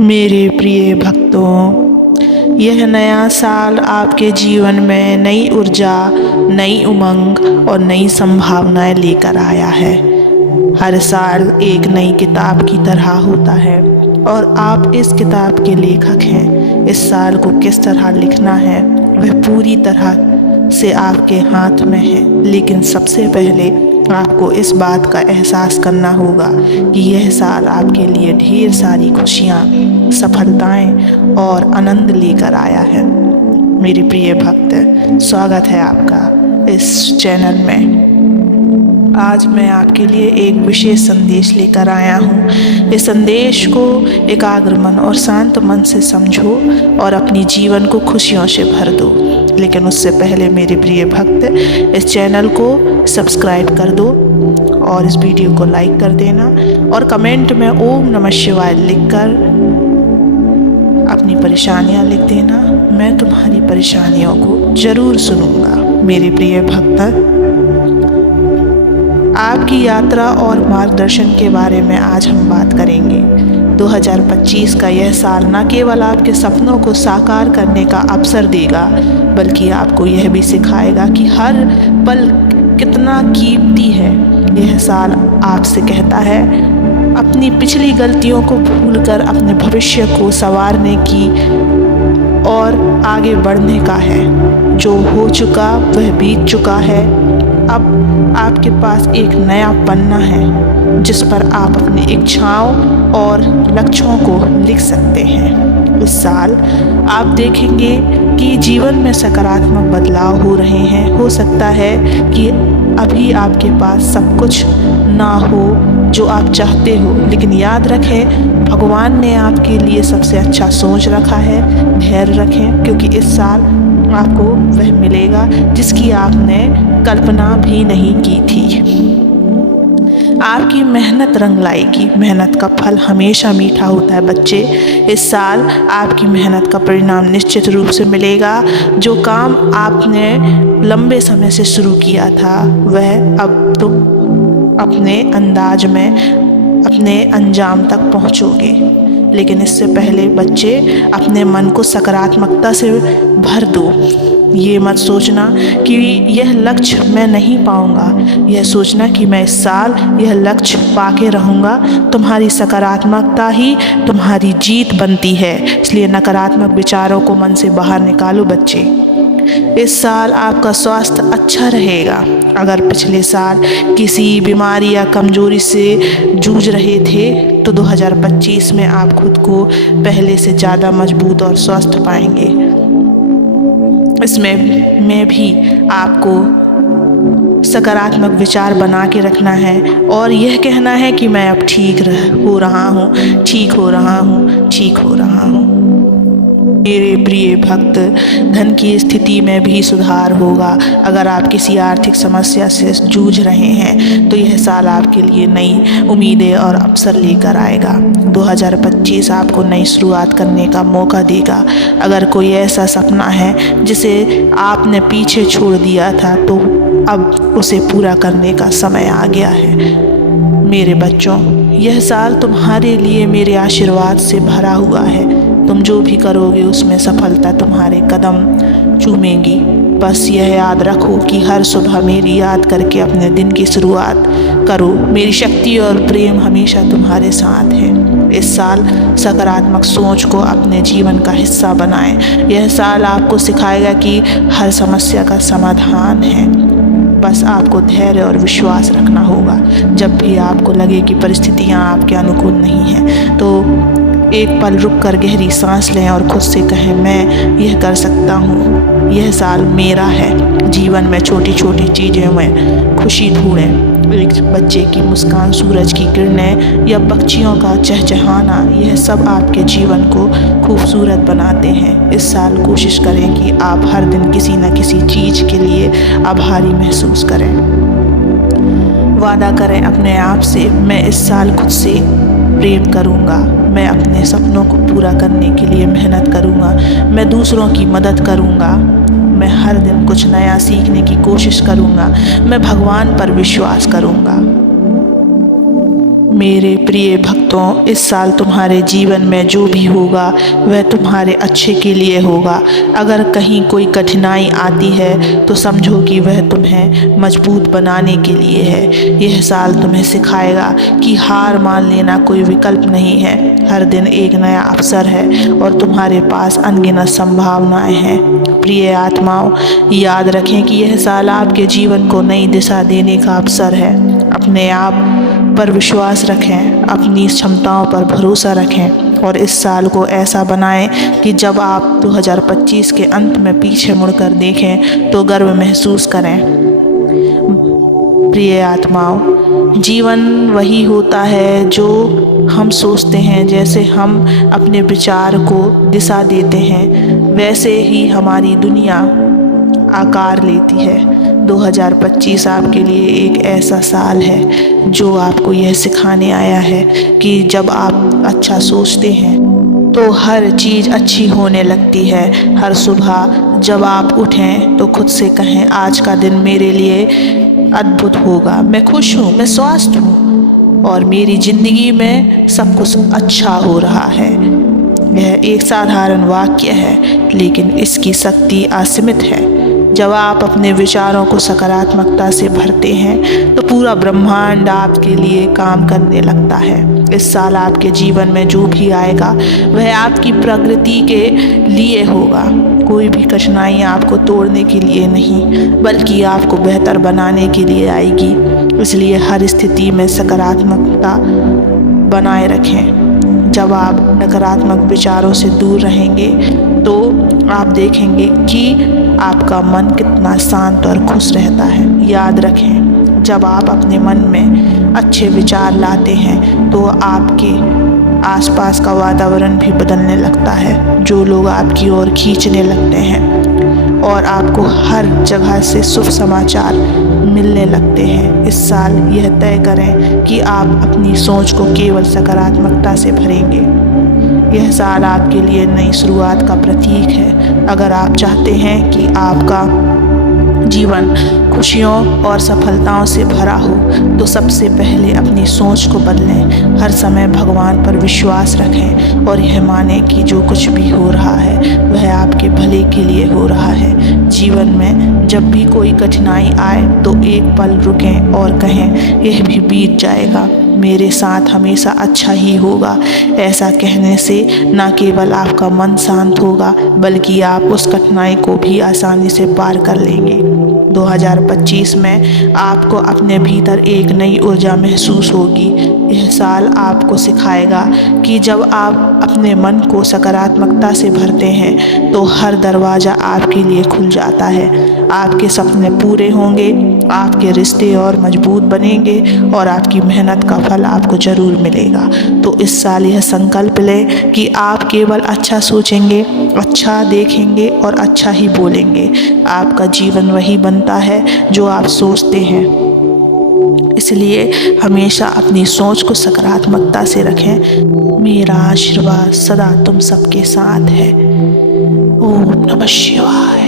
मेरे प्रिय भक्तों, यह नया साल आपके जीवन में नई ऊर्जा, नई उमंग और नई संभावनाएं लेकर आया है। हर साल एक नई किताब की तरह होता है और आप इस किताब के लेखक हैं। इस साल को किस तरह लिखना है वह पूरी तरह से आपके हाथ में है, लेकिन सबसे पहले आपको इस बात का एहसास करना होगा कि यह साल आपके लिए ढेर सारी खुशियाँ, सफलताएं और आनंद लेकर आया है। मेरे प्रिय भक्त, स्वागत है आपका इस चैनल में। आज मैं आपके लिए एक विशेष संदेश लेकर आया हूँ। इस संदेश को एकाग्र मन और शांत मन से समझो और अपनी जीवन को खुशियों से भर दो। लेकिन उससे पहले मेरे प्रिय भक्त, इस चैनल को सब्सक्राइब कर दो और इस वीडियो को लाइक कर देना और कमेंट में ओम नमः शिवाय लिखकर अपनी परेशानियाँ लिख देना। मैं तुम्हारी परेशानियों को जरूर सुनूंगा। मेरे प्रिय भक्त, आपकी यात्रा और मार्गदर्शन के बारे में आज हम बात करेंगे। 2025 का यह साल न केवल आपके सपनों को साकार करने का अवसर देगा, बल्कि आपको यह भी सिखाएगा कि हर पल कितना कीमती है। यह साल आपसे कहता है अपनी पिछली गलतियों को भूलकर अपने भविष्य को संवारने की और आगे बढ़ने का है। जो हो चुका वह बीत चुका है। अब आपके पास एक नया पन्ना है जिस पर आप अपनी इच्छाओं और लक्ष्यों को लिख सकते हैं। इस साल आप देखेंगे कि जीवन में सकारात्मक बदलाव हो रहे हैं। हो सकता है कि अभी आपके पास सब कुछ ना हो जो आप चाहते हो, लेकिन याद रखें भगवान ने आपके लिए सबसे अच्छा सोच रखा है। धैर्य रखें, क्योंकि इस साल आपको वह मिलेगा जिसकी आपने कल्पना भी नहीं की थी। आपकी मेहनत रंग लाएगी। मेहनत का फल हमेशा मीठा होता है बच्चे। इस साल आपकी मेहनत का परिणाम निश्चित रूप से मिलेगा। जो काम आपने लंबे समय से शुरू किया था वह अब तुम अपने अंदाज में अपने अंजाम तक पहुंचोगे। लेकिन इससे पहले बच्चे अपने मन को सकारात्मकता से भर दो। ये मत सोचना कि यह लक्ष्य मैं नहीं पाऊंगा, यह सोचना कि मैं इस साल यह लक्ष्य पाके रहूंगा। तुम्हारी सकारात्मकता ही तुम्हारी जीत बनती है। इसलिए नकारात्मक विचारों को मन से बाहर निकालो बच्चे। इस साल आपका स्वास्थ्य अच्छा रहेगा। अगर पिछले साल किसी बीमारी या कमजोरी से जूझ रहे थे तो 2025 में आप खुद को पहले से ज़्यादा मजबूत और स्वस्थ पाएंगे। इसमें भी आपको सकारात्मक विचार बना के रखना है और यह कहना है कि मैं अब ठीक हो रहा हूँ, ठीक हो रहा हूँ, ठीक हो रहा हूँ। मेरे प्रिय भक्त, धन की स्थिति में भी सुधार होगा। अगर आप किसी आर्थिक समस्या से जूझ रहे हैं तो यह साल आपके लिए नई उम्मीदें और अवसर लेकर आएगा। 2025 आपको नई शुरुआत करने का मौका देगा। अगर कोई ऐसा सपना है जिसे आपने पीछे छोड़ दिया था तो अब उसे पूरा करने का समय आ गया है। मेरे बच्चों, यह साल तुम्हारे लिए मेरे आशीर्वाद से भरा हुआ है। तुम जो भी करोगे उसमें सफलता तुम्हारे कदम चूमेगी। बस यह याद रखो कि हर सुबह मेरी याद करके अपने दिन की शुरुआत करो। मेरी शक्ति और प्रेम हमेशा तुम्हारे साथ है। इस साल सकारात्मक सोच को अपने जीवन का हिस्सा बनाएं। यह साल आपको सिखाएगा कि हर समस्या का समाधान है। बस आपको धैर्य और विश्वास रखना होगा। जब भी आपको लगे कि परिस्थितियाँ आपके अनुकूल नहीं हैं तो एक पल रुककर गहरी सांस लें और खुद से कहें मैं यह कर सकता हूँ। यह साल मेरा है। जीवन में छोटी छोटी चीज़ें में खुशी ढूंढें। एक बच्चे की मुस्कान, सूरज की किरणें या पक्षियों का चहचहाना, यह सब आपके जीवन को खूबसूरत बनाते हैं। इस साल कोशिश करें कि आप हर दिन किसी न किसी चीज़ के लिए आभारी महसूस करें। वादा करें अपने आप से, मैं इस साल खुद से प्रेम करूँगा। मैं अपने सपनों को पूरा करने के लिए मेहनत करूँगा। मैं दूसरों की मदद करूँगा। मैं हर दिन कुछ नया सीखने की कोशिश करूँगा। मैं भगवान पर विश्वास करूँगा। मेरे प्रिय भक्तों, इस साल तुम्हारे जीवन में जो भी होगा वह तुम्हारे अच्छे के लिए होगा। अगर कहीं कोई कठिनाई आती है तो समझो कि वह तुम्हें मजबूत बनाने के लिए है। यह साल तुम्हें सिखाएगा कि हार मान लेना कोई विकल्प नहीं है। हर दिन एक नया अवसर है और तुम्हारे पास अनगिनत संभावनाएं हैं। प्रिय आत्माओं, याद रखें कि यह साल आपके जीवन को नई दिशा देने का अवसर है। अपने आप पर विश्वास रखें, अपनी क्षमताओं पर भरोसा रखें और इस साल को ऐसा बनाएं कि जब आप 2025 के अंत में पीछे मुड़कर देखें तो गर्व महसूस करें। प्रिय आत्माओं, जीवन वही होता है जो हम सोचते हैं। जैसे हम अपने विचार को दिशा देते हैं वैसे ही हमारी दुनिया आकार लेती है। 2025 आपके लिए एक ऐसा साल है जो आपको यह सिखाने आया है कि जब आप अच्छा सोचते हैं तो हर चीज़ अच्छी होने लगती है। हर सुबह जब आप उठें तो खुद से कहें, आज का दिन मेरे लिए अद्भुत होगा। मैं खुश हूँ, मैं स्वस्थ हूँ और मेरी ज़िंदगी में सब कुछ अच्छा हो रहा है। यह एक साधारण वाक्य है लेकिन इसकी शक्ति असीमित है। जब आप अपने विचारों को सकारात्मकता से भरते हैं तो पूरा ब्रह्मांड आपके लिए काम करने लगता है। इस साल आपके जीवन में जो भी आएगा वह आपकी प्रगति के लिए होगा। कोई भी कठिनाई आपको तोड़ने के लिए नहीं बल्कि आपको बेहतर बनाने के लिए आएगी। इसलिए हर स्थिति में सकारात्मकता बनाए रखें। जब आप नकारात्मक विचारों से दूर रहेंगे तो आप देखेंगे कि आपका मन कितना शांत और खुश रहता है। याद रखें, जब आप अपने मन में अच्छे विचार लाते हैं तो आपके आसपास का वातावरण भी बदलने लगता है। जो लोग आपकी ओर खींचने लगते हैं और आपको हर जगह से शुभ समाचार मिलने लगते हैं। इस साल यह तय करें कि आप अपनी सोच को केवल सकारात्मकता से भरेंगे। यह साल आपके लिए नई शुरुआत का प्रतीक है। अगर आप चाहते हैं कि आपका जीवन खुशियों और सफलताओं से भरा हो तो सबसे पहले अपनी सोच को बदलें। हर समय भगवान पर विश्वास रखें और यह मानें कि जो कुछ भी हो रहा है वह आपके भले के लिए हो रहा है। जीवन में जब भी कोई कठिनाई आए तो एक पल रुकें और कहें, यह भी बीत जाएगा, मेरे साथ हमेशा अच्छा ही होगा। ऐसा कहने से न केवल आपका मन शांत होगा बल्कि आप उस कठिनाई को भी आसानी से पार कर लेंगे। 2025 में आपको अपने भीतर एक नई ऊर्जा महसूस होगी। यह साल आपको सिखाएगा कि जब आप अपने मन को सकारात्मकता से भरते हैं तो हर दरवाज़ा आपके लिए खुल जाता है। आपके सपने पूरे होंगे, आपके रिश्ते और मजबूत बनेंगे और आपकी मेहनत का फल आपको ज़रूर मिलेगा। तो इस साल यह संकल्प लें कि आप केवल अच्छा सोचेंगे, अच्छा देखेंगे और अच्छा ही बोलेंगे। आपका जीवन वही बनता है जो आप सोचते हैं। इसलिए हमेशा अपनी सोच को सकारात्मकता से रखें। मेरा आशीर्वाद सदा तुम सबके साथ है। ओम नमः शिवाय।